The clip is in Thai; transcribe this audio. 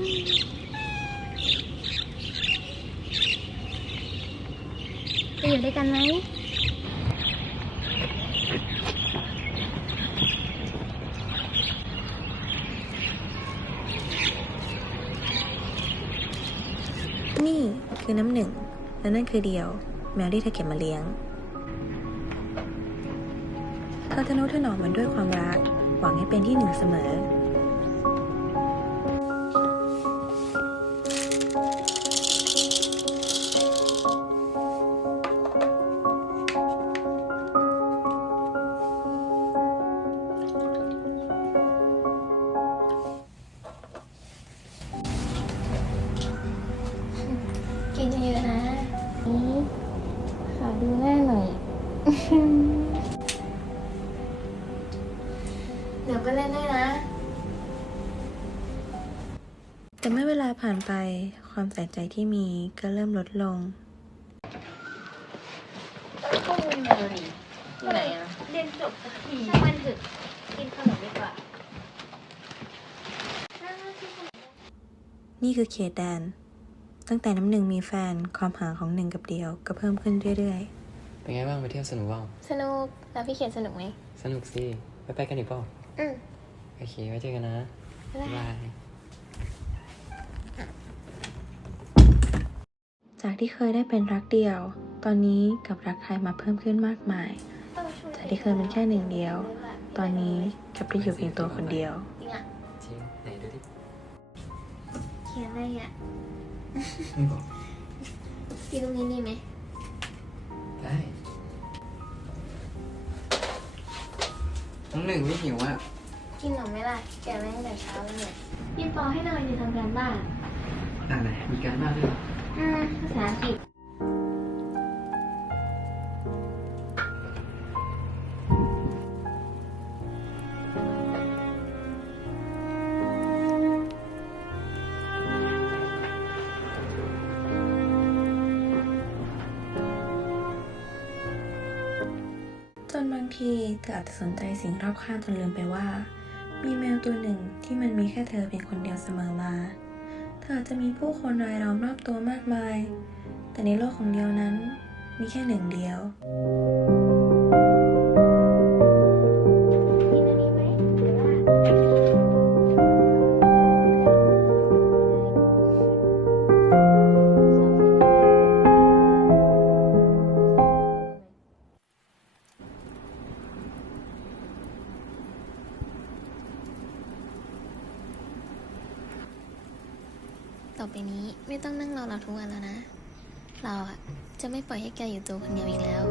จะอยู่ด้วยกันไหมนี่คือน้ำหนึ่ง และนั่นคือเดียว แมวที่เธอเก็บมาเลี้ยง เธอทนุถนอมมันด้วยความรัก หวังให้เป็นที่หนึ่งเสมอ กินเยอะๆนะนี่ขอดูหน้าหน่อย เดี๋ยวก็เล่นด้วยนะ แต่เมื่อเวลาผ่านไปความใส่ใจที่มีก็เริ่มลดลงพวกมึงมาดิอยู่ไหนอะเรียนจบสักทีช่างมันเถอะกินขนมดีกว่า นี่คือเขตแดน ตั้งแต่น้ำหนึ่งมีแฟนความห่างของหนึ่งกับเดียว ก็เพิ่มขึ้นเรื่อยเป็นไงบ้างไปเที่ยวสนุกเปล่าสนุก แล้วพี่เขียนสนุกไหม สนุกสิ ไปไปกันอีกเปล่าอืมโอเค ไว้เจอกันนะ บ๊ายบายบ๊ายบายๆจากที่เคยได้เป็นรักเดียว ตอนนี้กลับรักใครมาเพิ่มขึ้นมากมาย จากที่เคยเป็นแค่หนึ่งเดียว ตอนนี้กลับได้อยู่เพียงตัวคนเดียว จริงอะจริงไหนดูดิเขียนอะไรอะ ไม่บอก กินตรงนี้ดีไหมได้น้องหนึ่งไม่หิวอะ กินหนมไหมล่ะแกะไว้ตั้งแต่เช้าแล้วเนี่ยพี่ปอให้หน่อยจะทำการบ้านอ่านไหนมีการบ้านด้วยเหรออืมภาษาอังกฤษ จนบางทีเธออาจจะสนใจสิ่งรอบข้างจนลืมไปว่า มีแมวตัวหนึ่งที่มันมีแค่เธอเพียงคนเดียวเสมอมา เธออาจจะมีผู้คนรายล้อมรอบตัวมากมาย แต่ในโลกของเดียวนั้นมีแค่หนึ่งเดียว ต่อไปนี้ไม่ต้องนั่งรอเราทุกวันแล้วนะ เราอะจะไม่ปล่อยให้แกอยู่ตัวคนเดียวอีกแล้ว